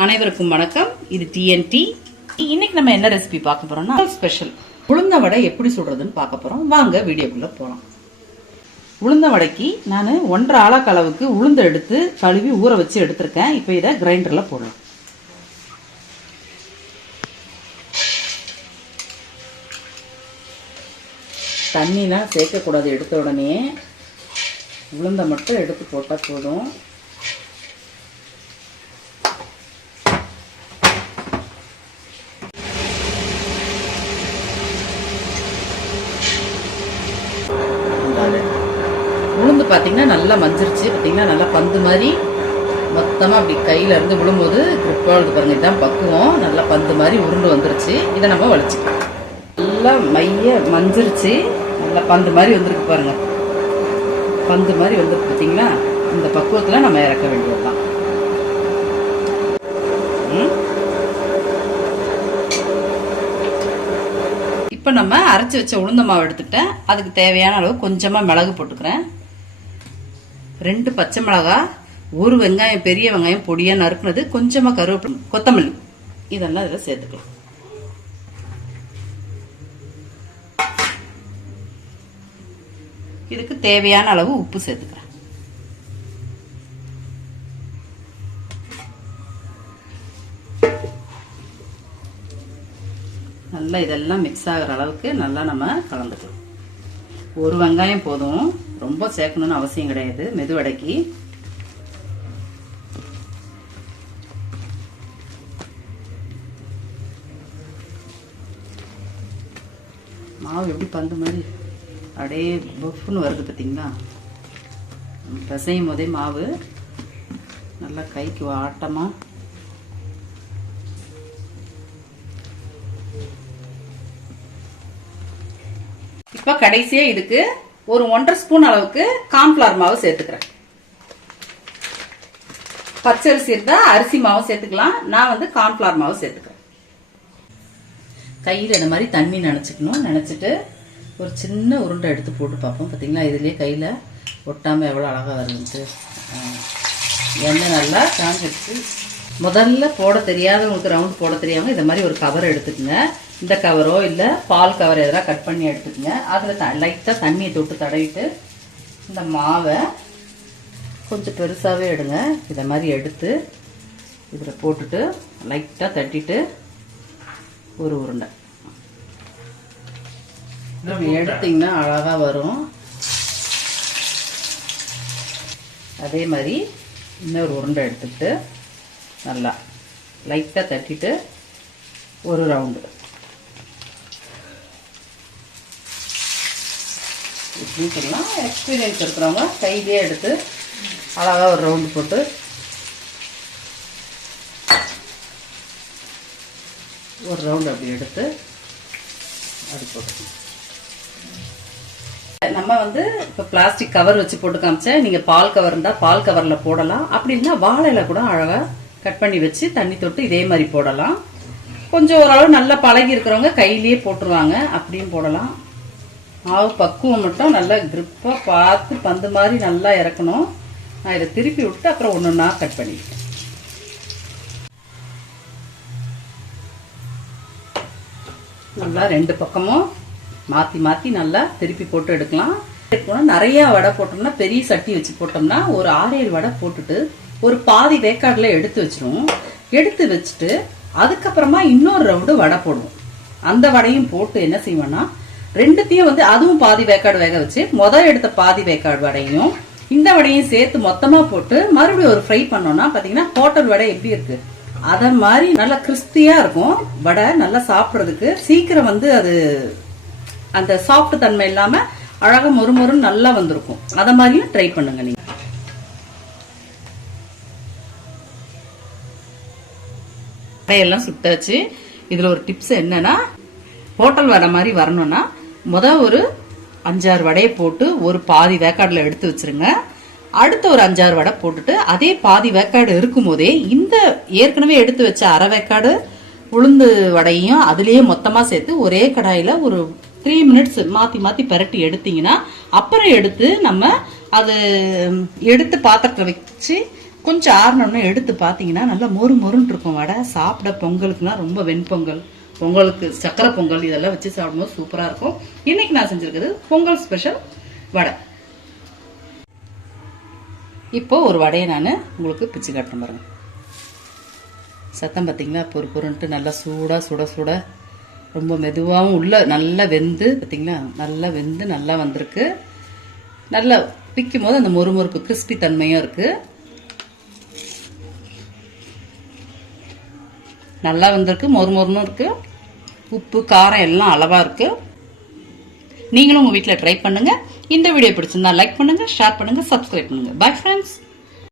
அனைவருக்கும் வணக்கம். இது TNT. இன்னைக்கு நம்ம என்ன ரெசிபி பார்க்க போறோம்னா ஸ்பெஷல் உளுந்த வடை எப்படி சுடுறதுன்னு பார்க்க போறோம். வாங்க வீடியோக்குள்ள போலாம். உளுந்த வடைக்கு நான் 1.5 ஆளாக்கு அளவுக்கு உளுந்த எடுத்து கழுவி ஊற வச்சு எடுத்திருக்கேன். இப்போ இதை கிரைண்டர்ல போடலாம். தண்ணிலாம் சேர்க்கக்கூடாது. எடுத்த உடனே உளுந்த மட்டும் எடுத்து போட்டால் போதும். உளுந்து பார்த்தீங்கன்னா நல்லா மஞ்சிருச்சு. பார்த்தீங்கன்னா நல்லா பந்து மாதிரி மொத்தமாக அப்படி கையில் இருந்து விழும்போது கிரிப்பாக பாருங்க. இதுதான் பக்குவம். நல்லா பந்து மாதிரி உருண்டு வந்துருச்சு. இதை நம்ம வலிச்சுக்கலாம். நல்லா மைய மஞ்சிருச்சு. நல்லா பந்து மாதிரி வந்துருக்கு பாருங்க. பந்து மாதிரி வந்துருக்கு பார்த்தீங்களா? இந்த பக்குவத்தில் நம்ம இறக்க வேண்டியதுதான். இப்போ நம்ம அரைச்சி வச்ச உளுந்த மாவு எடுத்துக்கிட்டேன். அதுக்கு தேவையான அளவு கொஞ்சமாக மிளகு போட்டுக்கிறேன். 2 பச்சை மிளகாய், 1 வெங்காயம், பெரிய வெங்காயம் பொடியாக நறுக்குனது, கொஞ்சமாக கருவேப்பிலை, கொத்தமல்லி, இதெல்லாம் இதில் சேர்த்துக்கலாம். இதுக்கு தேவையான அளவு உப்பு சேர்த்துக்கிறேன். நல்லா இதெல்லாம் மிக்ஸ் ஆகிற அளவுக்கு நல்லா நம்ம கலந்துக்கலாம். 1 வெங்காயம் போதும், ரொம்ப சேர்க்கணும்னு அவசியம் கிடையாது மெதுவடைக்கு. மாவு எப்படி பந்து மாதிரி அப்படியே பஃப்னு வருது பார்த்தீங்களா? பிசையும் போதே மாவு நல்லா கைக்கு ஆட்டமா. இப்ப கடைசியா இதுக்கு ஒரு 1.5 ஸ்பூன் அளவுக்கு கார்ன்ஃபிளவர் மாவு சேர்த்துக்கிறேன். பச்சரிசி இருந்தா அரிசி மாவு சேர்த்துக்கலாம். நான் வந்து கார்ன்ஃபிளவர் மாவு சேர்த்துக்கிறேன். கையில இந்த மாதிரி தண்ணி நினைச்சுக்கணும். நினைச்சிட்டு ஒரு சின்ன உருண்டை எடுத்து போட்டு பார்ப்போம். பார்த்தீங்களா? இதுலயே கையில ஒட்டாம எவ்வளவு அழகா வருது. எண்ணெய் நல்லா காஞ்சிடுச்சு. முதல்ல போட தெரியாதவங்களுக்கு, ரவுண்ட் போட தெரியாம இந்த மாதிரி ஒரு கவர் எடுத்துக்கங்க. இந்த கவரோ இல்லை பால் கவர் எதனா கட் பண்ணி எடுத்துக்கங்க. அதில் லைட்டாக தண்ணியை தொட்டு தடவிட்டு இந்த மாவை கொஞ்சம் பெருசாகவே எடுங்க. இதை மாதிரி எடுத்து இதில் போட்டுட்டு லைட்டாக தட்டிட்டு ஒரு உருண்டை எடுத்திங்கன்னா அழகாக வரும். அதே மாதிரி இன்னொரு உருண்டை எடுத்துக்கிட்டு நல்லா லைட்டாக தட்டிட்டு ஒரு ரவுண்டு இப்படின்னு சொல்லலாம். எக்ஸ்பீரியன்ஸ் இருக்கிறவங்க கையிலே எடுத்து அழகாக ஒரு ரவுண்டு போட்டு ஒரு ரவுண்டு அப்படி எடுத்து அது போட்டு நம்ம வந்து இப்போ பிளாஸ்டிக் கவர் வச்சு போட்டு காமிச்சேன். நீங்கள் பால் கவர் இருந்தால் பால் கவரில் போடலாம். அப்படி இருந்தால் வாழையில கூட அழகாக கட் பண்ணி வச்சு தண்ணி தொட்டு இதே மாதிரி போடலாம். கொஞ்சம் ஓரளவு நல்லா பழகி இருக்கிறவங்க கையிலேயே போட்டுருவாங்க. அப்படியும் போடலாம். மாவு பக்குவம் மட்டும் நல்லா கிரிப்பாக பார்த்து பந்து மாதிரி நல்லா இறக்கணும். நான் இதை திருப்பி விட்டு அப்புறம் ஒன்றா கட் பண்ணிக்கிட்டேன். நல்லா 2 பக்கமும் மாற்றி மாற்றி நல்லா திருப்பி போட்டு எடுக்கலாம். நிறைய வடை போட்டோம்னா பெரிய சட்டி வச்சு போட்டோம்னா ஒரு 6-7 வடை போட்டுட்டு ஒரு பாதி வேக்காடில் எடுத்து வச்சிருவோம். எடுத்து வச்சுட்டு அதுக்கப்புறமா இன்னொரு ரவுண்டு வடை போடுவோம். அந்த வடையும் போட்டு என்ன செய்வோம்னா ரெண்டுத்தையும் வந்து அதுவும் பாதி வேக்காடு வேக வச்சு எடுத்த பாதி வேக்காடு வடையும் இந்த வடையும் சேர்த்து மொத்தமா போட்டு மறுபடியும் ஒரு ஃப்ரை பண்ணோம்னா பாத்தீங்கன்னா ஹோட்டல் வடை எப்படி இருக்கு அத மாதிரி நல்லா கிறிஸ்பியா இருக்கும். வடை நல்லா சாப்பிட்றதுக்கு சீக்கிரம் வந்து அது அந்த சாஃப்ட் தன்மை இல்லாம அழகா மொறுமொறுன்னு நல்லா வந்திருக்கும். அத மாதிரியும் ட்ரை பண்ணுங்க. நீங்க வடையெல்லாம் சுட்டாச்சு. இதுல ஒரு டிப்ஸ் என்னன்னா, ஹோட்டல் வடை மாதிரி வரணும்னா ஒரு 5-6 வடையை போட்டு ஒரு பாதி வேக்காடுல எடுத்து வச்சிருங்க. அடுத்த ஒரு 5-6 வடை போட்டுட்டு அதே பாதி வேக்காடு இருக்கும் போதே இந்த ஏற்கனவே எடுத்து வச்ச அரை வேக்காடு உளுந்து வடையும் அதுலயே மொத்தமா சேர்த்து ஒரே கடாயில ஒரு 3 மினிட்ஸ் மாத்தி மாத்தி பரட்டி எடுத்தீங்கன்னா அப்புறம் எடுத்து நம்ம அது எடுத்து பாத்திரத்துல வச்சு கொஞ்சம் ஆறுனோடனே எடுத்து பார்த்தீங்கன்னா நல்லா மொறு மொறுன்னு இருக்கும் வடை. சாப்பிட பொங்கலுக்குனா ரொம்ப வெண்பொங்கல், பொங்கலுக்கு சக்கரை பொங்கல் இதெல்லாம் வச்சு சாப்பிடும்போது சூப்பராக இருக்கும். இன்னைக்கு நான் செஞ்சிருக்கிறது பொங்கல் ஸ்பெஷல் வடை. இப்போ ஒரு வடையை நான் உங்களுக்கு பிச்சு காட்டுறேன் பாருங்க. சத்தம் பார்த்தீங்களா, பொறுன்ட்டு நல்லா சூடாக சுட சுட ரொம்ப மெதுவாகவும் உள்ள நல்லா வெந்து பார்த்தீங்களா, நல்லா வெந்து நல்லா வந்திருக்கு. நல்லா பிக்கும் போது அந்த மொறுமொறுப்பு கிறிஸ்பி தன்மையும் இருக்கு. நல்லா வந்திருக்கு, மொறுமொறுன்னு இருக்கு. உப்பு காரம் எல்லாம் அளவா இருக்கு. நீங்களும் உங்க வீட்டில் ட்ரை பண்ணுங்க. இந்த வீடியோ பிடிச்சிருந்தா லைக் பண்ணுங்க, ஷேர் பண்ணுங்க, சப்ஸ்கிரைப் பண்ணுங்க. Bye friends.